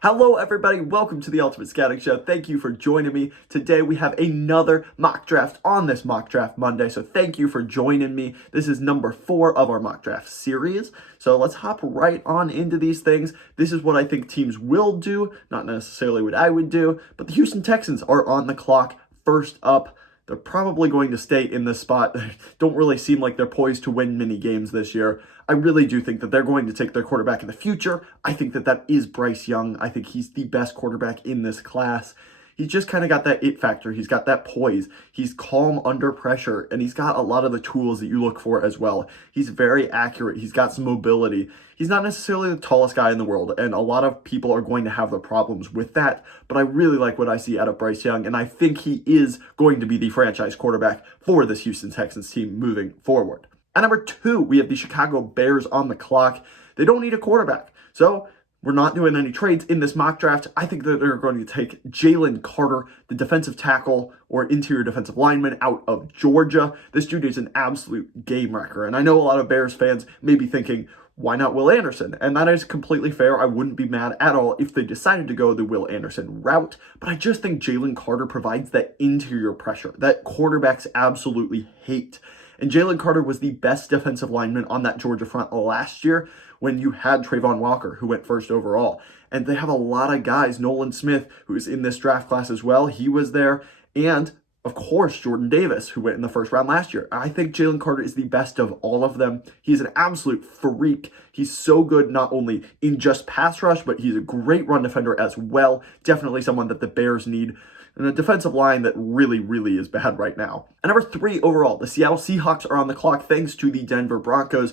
Hello everybody, welcome to the Ultimate Scouting Show. Thank you for joining me. Today we have another mock draft on this Mock Draft Monday, so thank you for joining me. This is number 4 of our mock draft series, so let's hop right on into these things. This is what I think teams will do, not necessarily what I would do, but the Houston Texans are on the clock first up. They're probably going to stay in this spot. They don't really seem like they're poised to win many games this year. I really do think that they're going to take their quarterback in the future. I think that that is Bryce Young. I think he's the best quarterback in this class. He's just kind of got that it factor. He's got that poise. He's calm under pressure, and he's got a lot of the tools that you look for as well. He's very accurate. He's got some mobility. He's not necessarily the tallest guy in the world, and a lot of people are going to have their problems with that, but I really like what I see out of Bryce Young, and I think he is going to be the franchise quarterback for this Houston Texans team moving forward. At number 2, we have the Chicago Bears on the clock. They don't need a quarterback, so we're not doing any trades in this mock draft. I think that they're going to take Jalen Carter, the defensive tackle or interior defensive lineman out of Georgia. This dude is an absolute game wrecker. And I know a lot of Bears fans may be thinking, why not Will Anderson? And that is completely fair. I wouldn't be mad at all if they decided to go the Will Anderson route. But I just think Jalen Carter provides that interior pressure that quarterbacks absolutely hate. And Jalen Carter was the best defensive lineman on that Georgia front last year when you had Trayvon Walker, who went first overall. And they have a lot of guys. Nolan Smith, who is in this draft class as well, he was there. And, of course, Jordan Davis, who went in the first round last year. I think Jalen Carter is the best of all of them. He's an absolute freak. He's so good not only in just pass rush, but he's a great run defender as well. Definitely someone that the Bears need. And a defensive line that really, really is bad right now. And number 3 overall, the Seattle Seahawks are on the clock thanks to the Denver Broncos.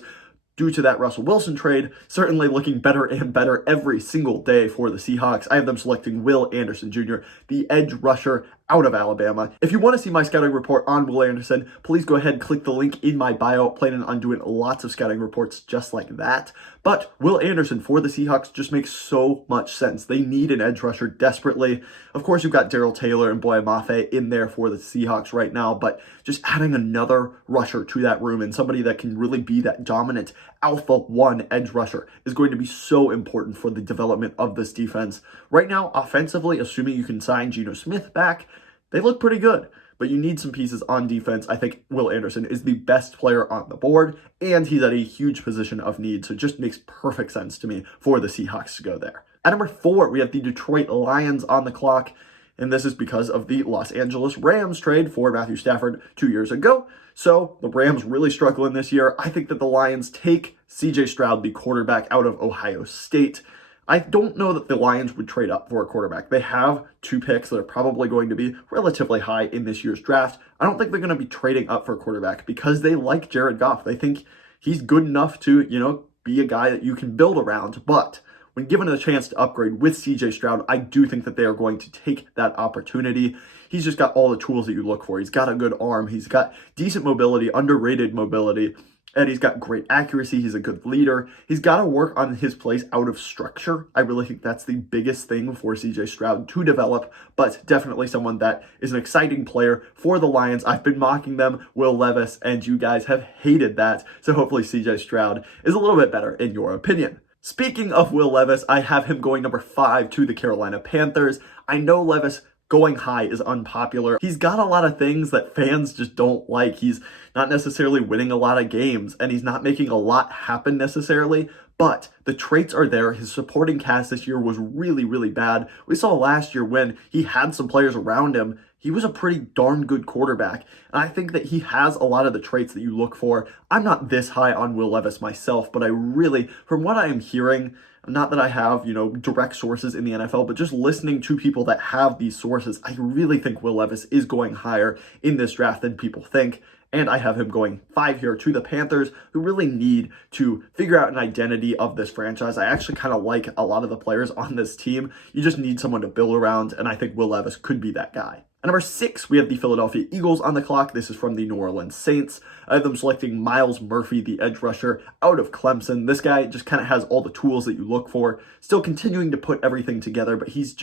Due to that Russell Wilson trade, certainly looking better and better every single day for the Seahawks. I have them selecting Will Anderson Jr., the edge rusher out of Alabama. If you want to see my scouting report on Will Anderson, please go ahead and click the link in my bio. Planning on doing lots of scouting reports just like that. But Will Anderson for the Seahawks just makes so much sense. They need an edge rusher desperately. Of course, you've got Darrell Taylor and Boye Mafe in there for the Seahawks right now, but just adding another rusher to that room and somebody that can really be that dominant alpha 1 edge rusher is going to be so important for the development of this defense. Right now, offensively, assuming you can sign Geno Smith back, they look pretty good, but you need some pieces on defense. I think Will Anderson is the best player on the board, and he's at a huge position of need, so it just makes perfect sense to me for the Seahawks to go there. At number 4, we have the Detroit Lions on the clock, and this is because of the Los Angeles Rams trade for Matthew Stafford 2 years ago. So the Rams really struggling this year. I think that the Lions take CJ Stroud, the quarterback out of Ohio State. I don't know that the Lions would trade up for a quarterback. They have 2 picks that are probably going to be relatively high in this year's draft. I don't think they're going to be trading up for a quarterback because they like Jared Goff. They think he's good enough to, be a guy that you can build around. But when given a chance to upgrade with CJ Stroud, I do think that they are going to take that opportunity. He's just got all the tools that you look for. He's got a good arm. He's got decent mobility, underrated mobility. And he's got great accuracy. He's a good leader. He's got to work on his plays out of structure. I really think that's the biggest thing for CJ Stroud to develop, but definitely someone that is an exciting player for the Lions. I've been mocking them, Will Levis, and you guys have hated that. So hopefully CJ Stroud is a little bit better in your opinion. Speaking of Will Levis, I have him going number 5 to the Carolina Panthers. I know Levis going high is unpopular. He's got a lot of things that fans just don't like. He's not necessarily winning a lot of games, and he's not making a lot happen necessarily, but the traits are there. His supporting cast this year was really, really bad. We saw last year when he had some players around him, he was a pretty darn good quarterback. And I think that he has a lot of the traits that you look for. I'm not this high on Will Levis myself, but I really, from what I am hearing, not that I have, direct sources in the NFL, but just listening to people that have these sources, I really think Will Levis is going higher in this draft than people think. And I have him going 5 here to the Panthers, who really need to figure out an identity of this franchise. I actually kind of like a lot of the players on this team. You just need someone to build around, and I think Will Levis could be that guy. At number 6, we have the Philadelphia Eagles on the clock. This is from the New Orleans Saints. I have them selecting Myles Murphy, the edge rusher out of Clemson. This guy just kind of has all the tools that you look for, still continuing to put everything together, but he's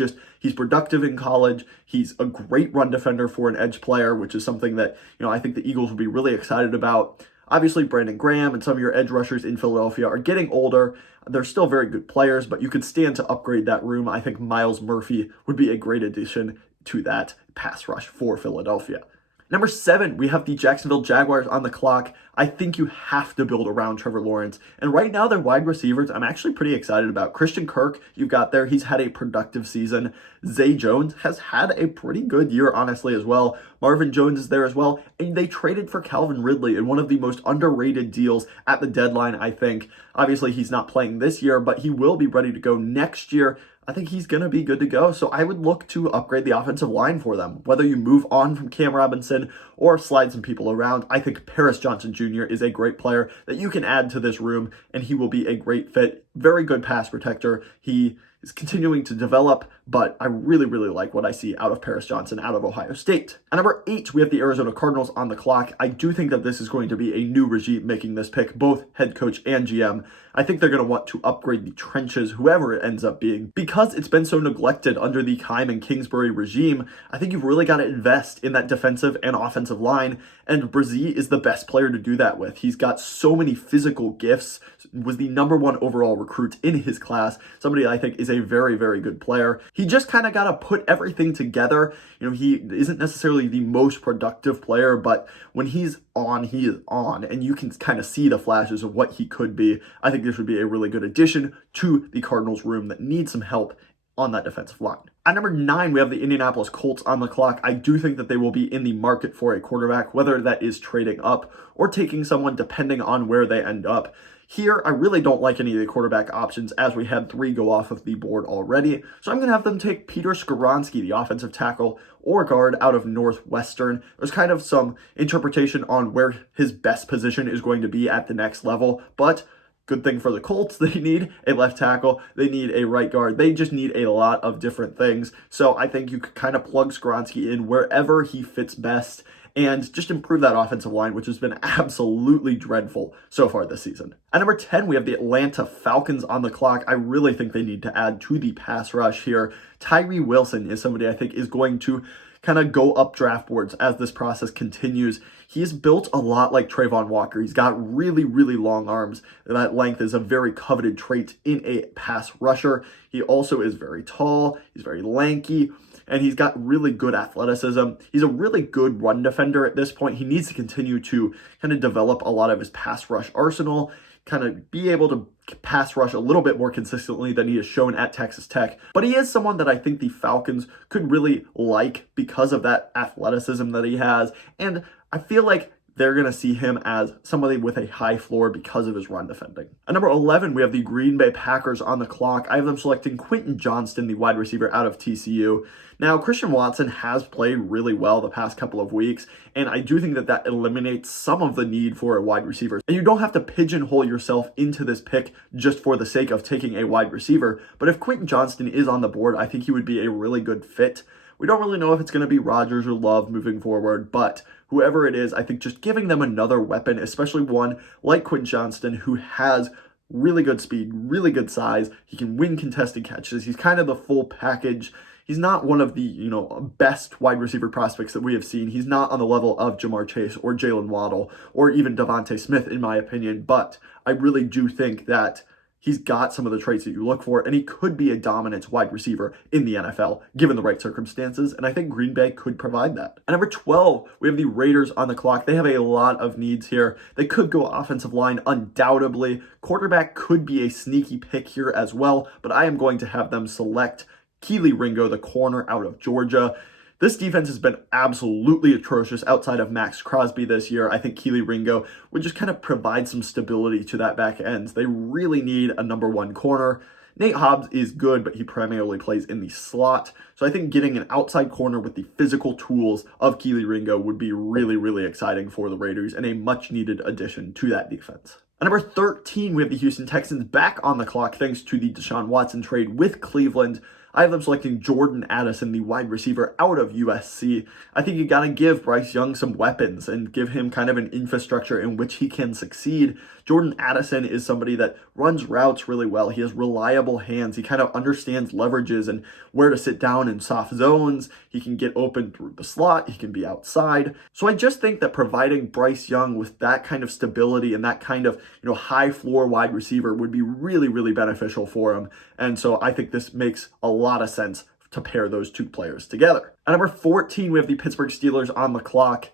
productive in college. He's a great run defender for an edge player, which is something that, I think the Eagles will be really excited about. Obviously, Brandon Graham and some of your edge rushers in Philadelphia are getting older. They're still very good players, but you could stand to upgrade that room. I think Myles Murphy would be a great addition to that pass rush for Philadelphia. Number 7, we have the Jacksonville Jaguars on the clock. I think you have to build around Trevor Lawrence. And right now, their wide receivers, I'm actually pretty excited about. Christian Kirk, you've got there. He's had a productive season. Zay Jones has had a pretty good year, honestly, as well. Marvin Jones is there as well. And they traded for Calvin Ridley in one of the most underrated deals at the deadline, I think. Obviously, he's not playing this year, but he will be ready to go next year. I think he's going to be good to go. So I would look to upgrade the offensive line for them. Whether you move on from Cam Robinson or slide some people around, I think Paris Johnson Jr. is a great player that you can add to this room, and he will be a great fit. Very good pass protector. He is continuing to develop, but I really, really like what I see out of Paris Johnson out of Ohio State. At number 8, we have the Arizona Cardinals on the clock. I do think that this is going to be a new regime making this pick, both head coach and GM. I think they're going to want to upgrade the trenches, whoever it ends up being. Because it's been so neglected under the Keim and Kingsbury regime, I think you've really got to invest in that defensive and offensive line, and BRYCE is the best player to do that with. He's got so many physical gifts, was the number 1 overall recruit in his class, somebody I think is a very, very good player. He just kind of got to put everything together. You know, he isn't necessarily the most productive player, but when he's on, he is on, and you can kind of see the flashes of what he could be. I think this would be a really good addition to the Cardinals room that needs some help on that defensive line. At number 9, we have the Indianapolis Colts on the clock. I do think that they will be in the market for a quarterback, whether that is trading up or taking someone depending on where they end up. Here, I really don't like any of the quarterback options as we had 3 go off of the board already. So I'm going to have them take Peter Skoronski, the offensive tackle or guard out of Northwestern. There's kind of some interpretation on where his best position is going to be at the next level, but good thing for the Colts, they need a left tackle, they need a right guard, they just need a lot of different things. So I think you could kind of plug Skoronski in wherever he fits best and just improve that offensive line, which has been absolutely dreadful so far this season. At number 10, we have the Atlanta Falcons on the clock. I really think they need to add to the pass rush here. Tyree Wilson is somebody I think is going to kind of go up draft boards as this process continues. He is built a lot like Trayvon Walker. He's got really, really long arms. That length is a very coveted trait in a pass rusher. He also is very tall. He's very lanky, and he's got really good athleticism. He's a really good run defender at this point. He needs to continue to kind of develop a lot of his pass rush arsenal, kind of be able to pass rush a little bit more consistently than he has shown at Texas Tech. But he is someone that I think the Falcons could really like because of that athleticism that he has. And I feel like they're going to see him as somebody with a high floor because of his run defending. At number 11, we have the Green Bay Packers on the clock. I have them selecting Quentin Johnston, the wide receiver out of TCU. Now, Christian Watson has played really well the past couple of weeks, and I do think that that eliminates some of the need for a wide receiver. And you don't have to pigeonhole yourself into this pick just for the sake of taking a wide receiver, but if Quentin Johnston is on the board, I think he would be a really good fit. We don't really know if it's going to be Rodgers or Love moving forward, but whoever it is, I think just giving them another weapon, especially one like Quentin Johnston, who has really good speed, really good size. He can win contested catches. He's kind of the full package. He's not one of the, best wide receiver prospects that we have seen. He's not on the level of Jamar Chase or Jalen Waddle or even Devontae Smith, in my opinion, but I really do think that he's got some of the traits that you look for, and he could be a dominant wide receiver in the NFL, given the right circumstances, and I think Green Bay could provide that. At number 12, we have the Raiders on the clock. They have a lot of needs here. They could go offensive line, undoubtedly. Quarterback could be a sneaky pick here as well, but I am going to have them select Keely Ringo, the corner out of Georgia. This defense has been absolutely atrocious outside of Max Crosby this year. I think Keely Ringo would just kind of provide some stability to that back end. They really need a number 1 corner. Nate Hobbs is good, but he primarily plays in the slot. So I think getting an outside corner with the physical tools of Keely Ringo would be really, really exciting for the Raiders and a much needed addition to that defense. At number 13, we have the Houston Texans back on the clock thanks to the Deshaun Watson trade with Cleveland. I have them selecting Jordan Addison, the wide receiver out of USC. I think you got to give Bryce Young some weapons and give him kind of an infrastructure in which he can succeed. Jordan Addison is somebody that runs routes really well. He has reliable hands. He kind of understands leverages and where to sit down in soft zones. He can get open through the slot. He can be outside. So I just think that providing Bryce Young with that kind of stability and that kind of, high floor wide receiver would be really, really beneficial for him. And so I think this makes a lot of sense to pair those two players together. At number 14, we have the Pittsburgh Steelers on the clock.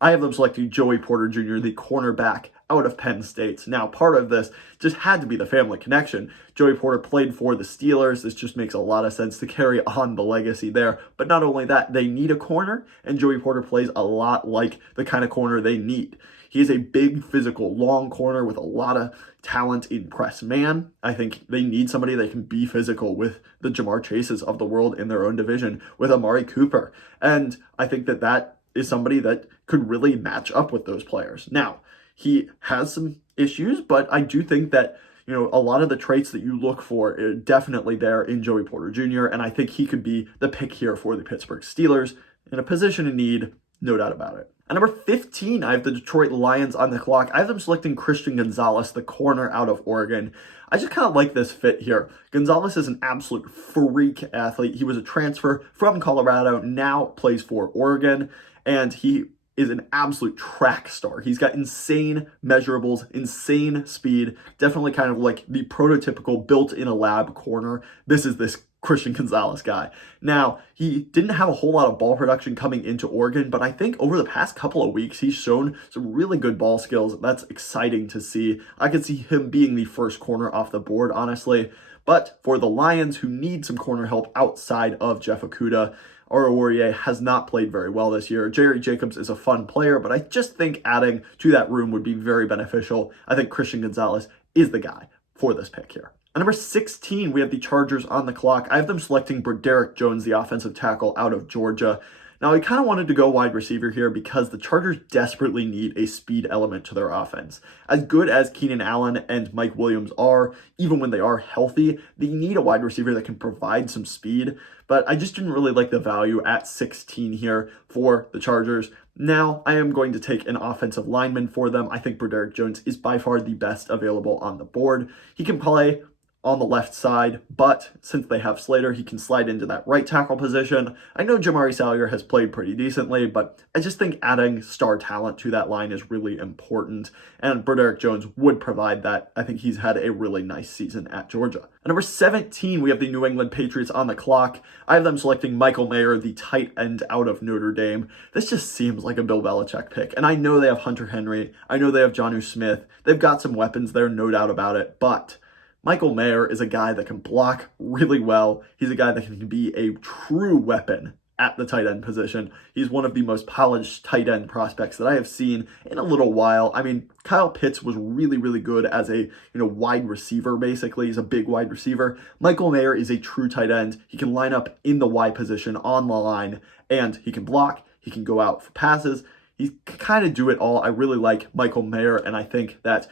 I have them selecting Joey Porter Jr., the cornerback out of Penn State. Now, part of this just had to be the family connection. Joey Porter played for the Steelers. This just makes a lot of sense to carry on the legacy there. But not only that, they need a corner, and Joey Porter plays a lot like the kind of corner they need. He is a big, physical, long corner with a lot of talent in press man. I think they need somebody that can be physical with the Jamar Chases of the world in their own division, with Amari Cooper. And I think that is somebody that could really match up with those players. Now, he has some issues, but I do think that, a lot of the traits that you look for are definitely there in Joey Porter Jr., and I think he could be the pick here for the Pittsburgh Steelers in a position of need, no doubt about it. At number 15, I have the Detroit Lions on the clock. I have them selecting Christian Gonzalez, the corner out of Oregon. I just kind of like this fit here. Gonzalez is an absolute freak athlete. He was a transfer from Colorado, now plays for Oregon, and he is an absolute track star. He's got insane measurables, insane speed, definitely kind of like the prototypical built-in-a-lab corner. This is this Christian Gonzalez guy. Now, he didn't have a whole lot of ball production coming into Oregon, but I think over the past couple of weeks, he's shown some really good ball skills. That's exciting to see. I could see him being the first corner off the board, honestly. But for the Lions, who need some corner help outside of Jeff Okudah, Aurier has not played very well this year. Jerry Jacobs is a fun player, but I just think adding to that room would be very beneficial. I think Christian Gonzalez is the guy for this pick here. At number 16, we have the Chargers on the clock. I have them selecting Broderick Jones, the offensive tackle out of Georgia. Now, I kind of wanted to go wide receiver here because the Chargers desperately need a speed element to their offense. As good as Keenan Allen and Mike Williams are, even when they are healthy, they need a wide receiver that can provide some speed. But I just didn't really like the value at 16 here for the Chargers. Now, I am going to take an offensive lineman for them. I think Broderick Jones is by far the best available on the board. He can play on the left side, but since they have Slater, he can slide into that right tackle position. I know Jamari Salyer has played pretty decently, but I just think adding star talent to that line is really important, and Broderick Jones would provide that. I think he's had a really nice season at Georgia. At number 17, we have the New England Patriots on the clock. I have them selecting Michael Mayer, the tight end out of Notre Dame. This just seems like a Bill Belichick pick, and I know they have Hunter Henry. I know they have Jonnu Smith. They've got some weapons there, no doubt about it, but Michael Mayer is a guy that can block really well. He's a guy that can be a true weapon at the tight end position. He's one of the most polished tight end prospects that I have seen in a little while. I mean, Kyle Pitts was really, really good as a wide receiver, basically. He's a big wide receiver. Michael Mayer is a true tight end. He can line up in the Y position on the line, and he can block. He can go out for passes. He can kind of do it all. I really like Michael Mayer, and I think that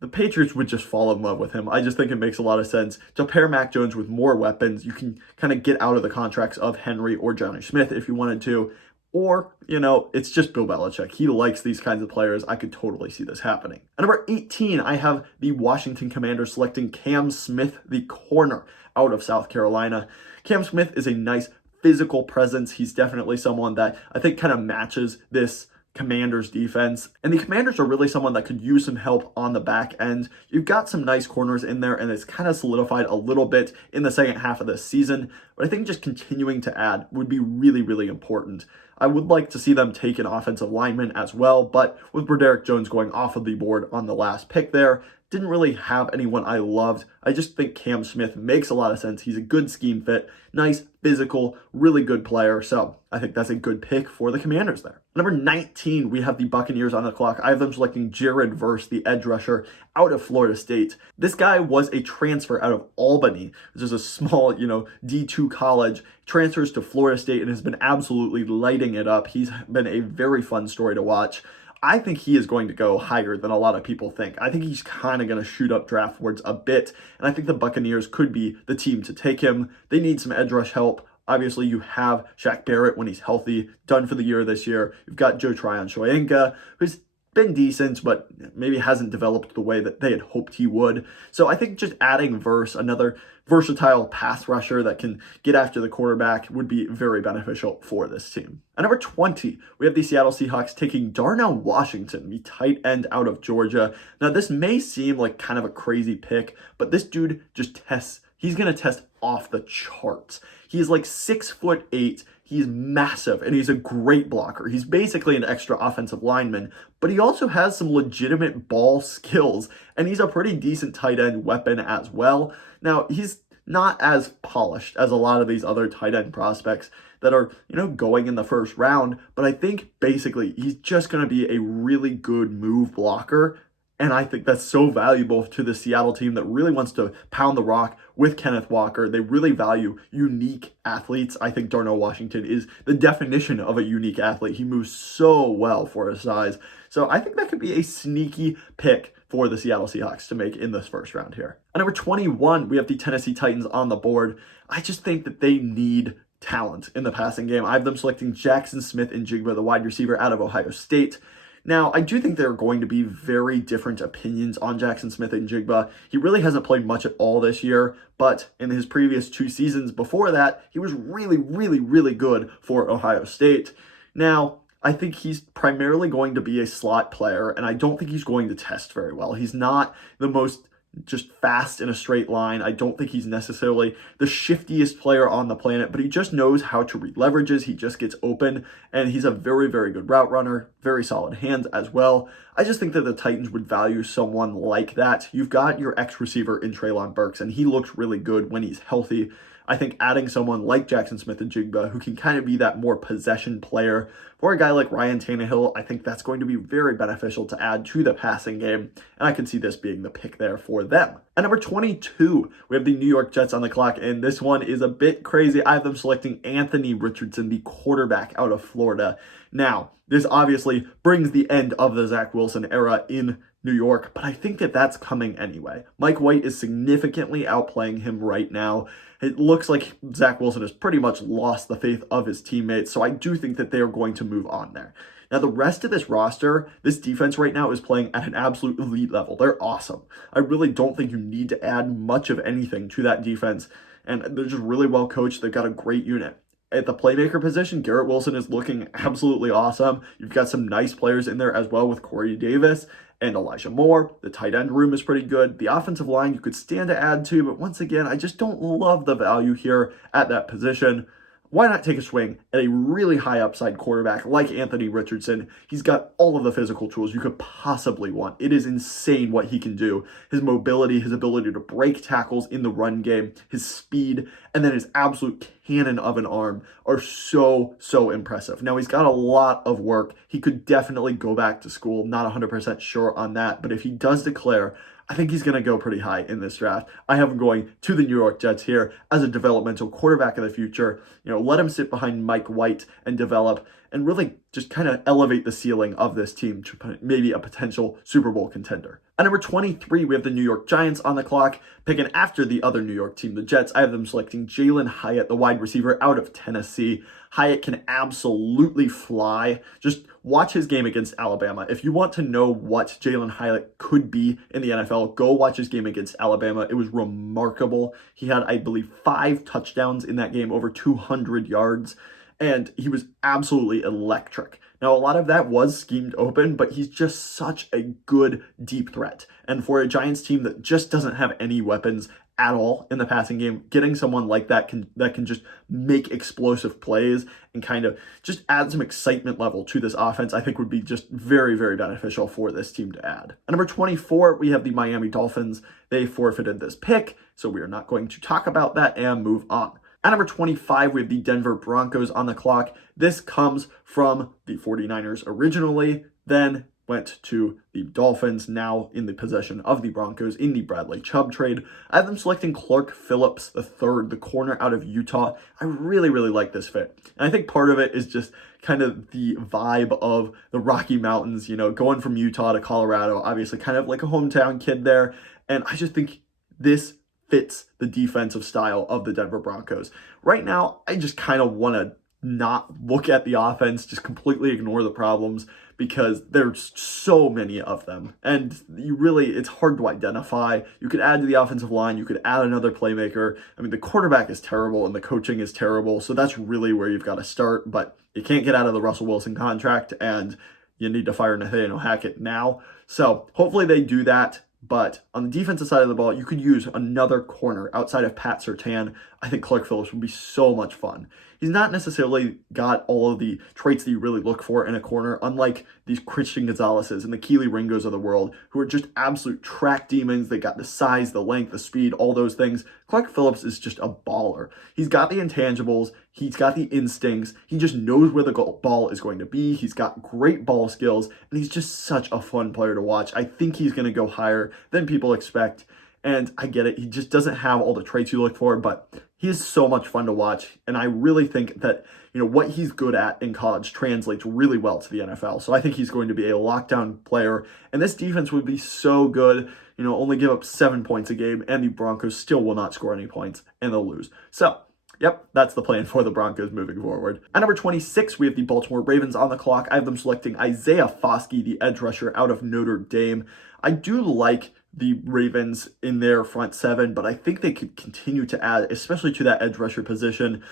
the Patriots would just fall in love with him. I just think it makes a lot of sense to pair Mac Jones with more weapons. You can kind of get out of the contracts of Henry or Jonnu Smith if you wanted to. Or, it's just Bill Belichick. He likes these kinds of players. I could totally see this happening. At number 18, I have the Washington Commanders selecting Cam Smith, the corner out of South Carolina. Cam Smith is a nice physical presence. He's definitely someone that I think kind of matches this Commanders defense, and the Commanders are really someone that could use some help on the back end. You've got some nice corners in there, and it's kind of solidified a little bit in the second half of this season, but I think just continuing to add would be really, really important. I would like to see them take an offensive lineman as well, but with Broderick Jones going off of the board on the last pick there, didn't really have anyone I loved. I just think Cam Smith makes a lot of sense. He's a good scheme fit, nice, physical, really good player. So I think that's a good pick for the Commanders there. Number 19, we have the Buccaneers on the clock. I have them selecting Jared Verse, the edge rusher out of Florida State. This guy was a transfer out of Albany, which is a small, D2 college, transfers to Florida State and has been absolutely lighting it up. He's been a very fun story to watch. I think he is going to go higher than a lot of people think. I think he's kind of going to shoot up draft boards a bit, and I think the Buccaneers could be the team to take him. They need some edge rush help. Obviously, you have Shaq Barrett when he's healthy, done for the year this year. You've got Joe Tryon-Shoyinka, who's been decent, but maybe hasn't developed the way that they had hoped he would. So I think just adding Verse, another versatile pass rusher that can get after the quarterback, would be very beneficial for this team. At number 20, we have the Seattle Seahawks taking Darnell Washington, the tight end out of Georgia. Now, this may seem like kind of a crazy pick, but this dude just tests. He's going to test off the charts. He's like 6'8". He's massive, and he's a great blocker. He's basically an extra offensive lineman, but he also has some legitimate ball skills, and he's a pretty decent tight end weapon as well. Now, he's not as polished as a lot of these other tight end prospects that are, going in the first round, but I think basically he's just going to be a really good move blocker. And I think that's so valuable to the Seattle team that really wants to pound the rock with Kenneth Walker. They really value unique athletes. I think Darnell Washington is the definition of a unique athlete. He moves so well for his size. So I think that could be a sneaky pick for the Seattle Seahawks to make in this first round here. At number 21, we have the Tennessee Titans on the board. I just think that they need talent in the passing game. I have them selecting Jackson Smith-Njigba, the wide receiver out of Ohio State. Now, I do think there are going to be very different opinions on Jackson Smith-Njigba. He really hasn't played much at all this year, but in his previous 2 seasons before that, he was really, really, really good for Ohio State. Now, I think he's primarily going to be a slot player, and I don't think he's going to test very well. He's not the most just fast in a straight line. I don't think he's necessarily the shiftiest player on the planet, but he just knows how to read leverages. He just gets open, and he's a very, very good route runner, very solid hands as well. I just think that the Titans would value someone like that. You've got your ex-receiver in Treylon Burks, and he looks really good when he's healthy. I think adding someone like Jackson Smith-Njigba, who can kind of be that more possession player, for a guy like Ryan Tannehill, I think that's going to be very beneficial to add to the passing game, and I can see this being the pick there for them. At number 22, we have the New York Jets on the clock, and this one is a bit crazy. I have them selecting Anthony Richardson, the quarterback out of Florida. Now, this obviously brings the end of the Zach Wilson era in New York, but I think that that's coming anyway. Mike White is significantly outplaying him right now. It looks like Zach Wilson has pretty much lost the faith of his teammates, so I do think that they are going to move on there. Now, the rest of this roster, this defense right now is playing at an absolute elite level. They're awesome. I really don't think you need to add much of anything to that defense, and they're just really well coached. They've got a great unit. At the playmaker position, Garrett Wilson is looking absolutely awesome. You've got some nice players in there as well with Corey Davis and Elijah Moore. The tight end room is pretty good. The offensive line you could stand to add to, but once again, I just don't love the value here at that position. Why not take a swing at a really high upside quarterback like Anthony Richardson? He's got all of the physical tools you could possibly want. It is insane what he can do. His mobility, his ability to break tackles in the run game, his speed, and then his absolute cannon of an arm are so impressive. Now, he's got a lot of work. He could definitely go back to school. Not 100% sure on that, but if he does declare, I think he's going to go pretty high in this draft. I have him going to the New York Jets here as a developmental quarterback of the future. Let him sit behind Mike White and develop and really just kind of elevate the ceiling of this team to maybe a potential Super Bowl contender. At number 23, we have the New York Giants on the clock, picking after the other New York team, the Jets. I have them selecting Jalen Hyatt, the wide receiver out of Tennessee. Hyatt can absolutely fly. Just watch his game against Alabama. If you want to know what Jalen Hyatt could be in the NFL, go watch his game against Alabama. It was remarkable. He had, I believe, 5 touchdowns in that game, over 200 yards, and he was absolutely electric. Now, a lot of that was schemed open, but he's just such a good deep threat. And for a Giants team that just doesn't have any weapons at all in the passing game, getting someone like that can just make explosive plays and kind of just add some excitement level to this offense, I think would be just very, very beneficial for this team to add. At number 24, we have the Miami Dolphins. They forfeited this pick, so we are not going to talk about that and move on. At number 25, we have the Denver Broncos on the clock. This comes from the 49ers originally, then went to the Dolphins, now in the possession of the Broncos in the Bradley Chubb trade. I have them selecting Clark Phillips III, the corner out of Utah. I really, really like this fit. And I think part of it is just kind of the vibe of the Rocky Mountains, going from Utah to Colorado, obviously kind of like a hometown kid there. And I just think this fits the defensive style of the Denver Broncos. Right now, I just kind of want to not look at the offense, just completely ignore the problems because there's so many of them. And it's hard to identify. You could add to the offensive line, you could add another playmaker. I mean, the quarterback is terrible and the coaching is terrible. So that's really where you've got to start. But you can't get out of the Russell Wilson contract and you need to fire Nathaniel Hackett now. So hopefully they do that. But on the defensive side of the ball, you could use another corner outside of Pat Surtain. I think Clark Phillips would be so much fun. He's not necessarily got all of the traits that you really look for in a corner, unlike these Christian Gonzalez's and the Keely Ringos of the world, who are just absolute track demons. They got the size, the length, the speed, all those things. Clark Phillips is just a baller. He's got the intangibles. He's got the instincts. He just knows where the ball is going to be. He's got great ball skills, and he's just such a fun player to watch. I think he's going to go higher than people expect, and I get it. He just doesn't have all the traits you look for, but he is so much fun to watch, and I really think that what he's good at in college translates really well to the NFL. So I think he's going to be a lockdown player, and this defense would be so good. Only give up 7 points a game, and the Broncos still will not score any points, and they'll lose. So, yep, that's the plan for the Broncos moving forward. At number 26, we have the Baltimore Ravens on the clock. I have them selecting Isaiah Foskey, the edge rusher out of Notre Dame. I do like the Ravens in their front seven, but I think they could continue to add, especially to that edge rusher position.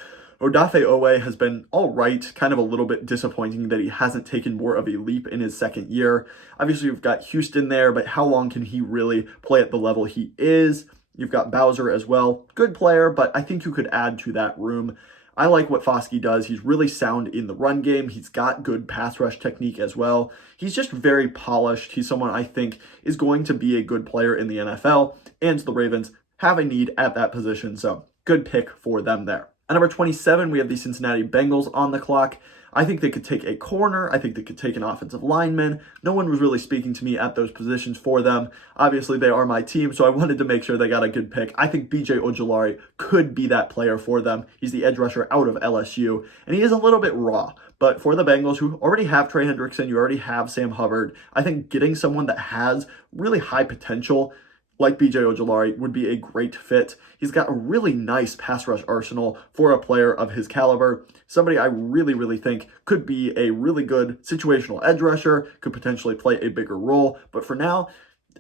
Odafe Owe has been all right, kind of a little bit disappointing that he hasn't taken more of a leap in his second year. Obviously, you've got Houston there, but how long can he really play at the level he is? You've got Bowser as well. Good player, but I think you could add to that room. I like what Foskey does. He's really sound in the run game. He's got good pass rush technique as well. He's just very polished. He's someone I think is going to be a good player in the NFL, and the Ravens have a need at that position, so good pick for them there. At number 27, we have the Cincinnati Bengals on the clock. I think they could take a corner. I think they could take an offensive lineman. No one was really speaking to me at those positions for them. Obviously, they are my team, so I wanted to make sure they got a good pick. I think B.J. Ojulari could be that player for them. He's the edge rusher out of LSU, and he is a little bit raw. But for the Bengals, who already have Trey Hendrickson, you already have Sam Hubbard, I think getting someone that has really high potential like B.J. Ojulari would be a great fit. He's got a really nice pass rush arsenal for a player of his caliber. Somebody I really, really think could be a really good situational edge rusher, could potentially play a bigger role. But for now,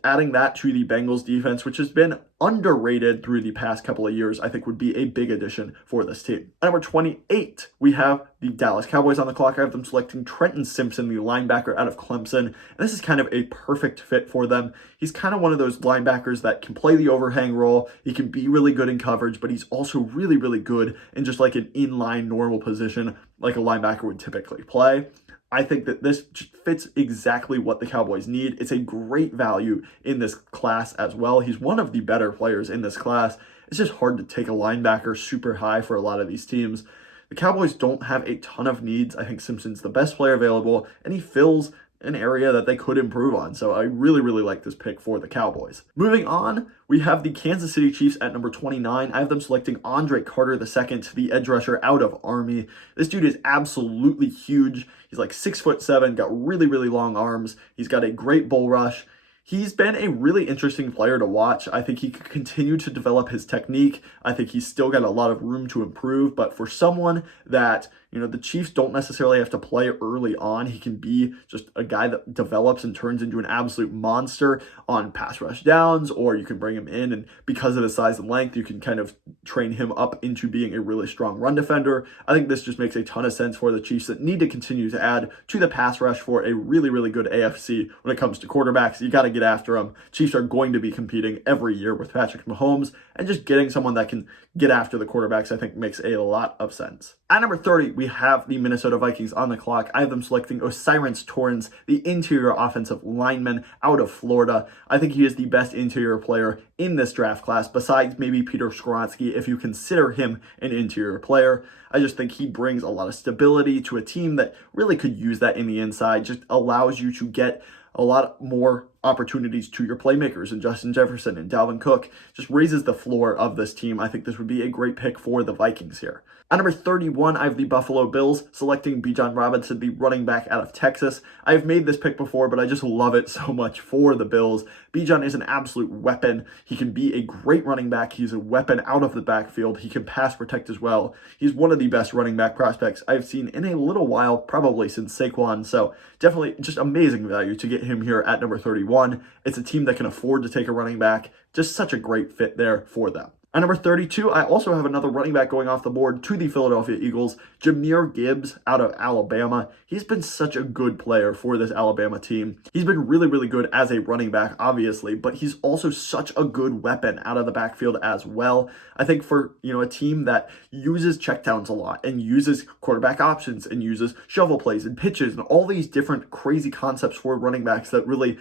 adding that to the Bengals defense, which has been underrated through the past couple of years, I think would be a big addition for this team. At number 28, we have the Dallas Cowboys on the clock. I have them selecting Trenton Simpson, the linebacker out of Clemson. And this is kind of a perfect fit for them. He's kind of one of those linebackers that can play the overhang role. He can be really good in coverage, but he's also really, really good in just like an inline normal position like a linebacker would typically play. I think that this fits exactly what the Cowboys need. It's a great value in this class as well. He's one of the better players in this class. It's just hard to take a linebacker super high for a lot of these teams. The Cowboys don't have a ton of needs. I think Simpson's the best player available, and he fills an area that they could improve on. So I really, really like this pick for the Cowboys. Moving on, we have the Kansas City Chiefs at number 29. I have them selecting Andre Carter II, the edge rusher out of Army. This dude is absolutely huge. He's like 6'7", got really, really long arms. He's got a great bull rush. He's been a really interesting player to watch. I think he could continue to develop his technique. I think he's still got a lot of room to improve, but for someone that, the Chiefs don't necessarily have to play early on, he can be just a guy that develops and turns into an absolute monster on pass rush downs, or you can bring him in and because of his size and length, you can kind of train him up into being a really strong run defender. I think this just makes a ton of sense for the Chiefs that need to continue to add to the pass rush for a really, really good AFC when it comes to quarterbacks. You got to get after them. Chiefs are going to be competing every year with Patrick Mahomes, and just getting someone that can get after the quarterbacks, I think, makes a lot of sense. At number 30, we have the Minnesota Vikings on the clock. I have them selecting O'Cyrus Torrence, the interior offensive lineman out of Florida. I think he is the best interior player in this draft class, besides maybe Peter Skoronski, if you consider him an interior player. I just think he brings a lot of stability to a team that really could use that in the inside, just allows you to get a lot more opportunities to your playmakers and Justin Jefferson and Dalvin Cook. Just raises the floor of this team. I think this would be a great pick for the Vikings here. At number 31, I have the Buffalo Bills selecting Bijan Robinson, the running back out of Texas. I've made this pick before, but I just love it so much for the Bills. Bijan is an absolute weapon. He can be a great running back. He's a weapon out of the backfield. He can pass protect as well. He's one of the best running back prospects I've seen in a little while, probably since Saquon. So definitely just amazing value to get him here at number 31. It's a team that can afford to take a running back. Just such a great fit there for them. At number 32, I also have another running back going off the board to the Philadelphia Eagles, Jahmyr Gibbs out of Alabama. He's been such a good player for this Alabama team. He's been really, really good as a running back, obviously, but he's also such a good weapon out of the backfield as well. I think for, a team that uses checkdowns a lot and uses quarterback options and uses shovel plays and pitches and all these different crazy concepts for running backs that really,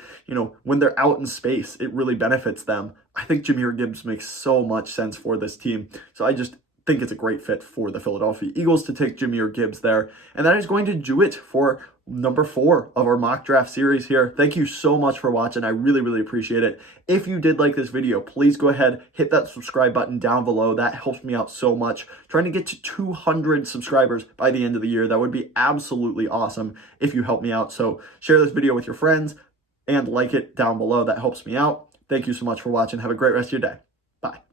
when they're out in space, it really benefits them. I think Jahmyr Gibbs makes so much sense for this team. So I just think it's a great fit for the Philadelphia Eagles to take Jahmyr Gibbs there. And that is going to do it for number 4 of our mock draft series here. Thank you so much for watching. I really, really appreciate it. If you did like this video, please go ahead, hit that subscribe button down below. That helps me out so much. Trying to get to 200 subscribers by the end of the year. That would be absolutely awesome if you help me out. So share this video with your friends and like it down below. That helps me out. Thank you so much for watching. Have a great rest of your day. Bye.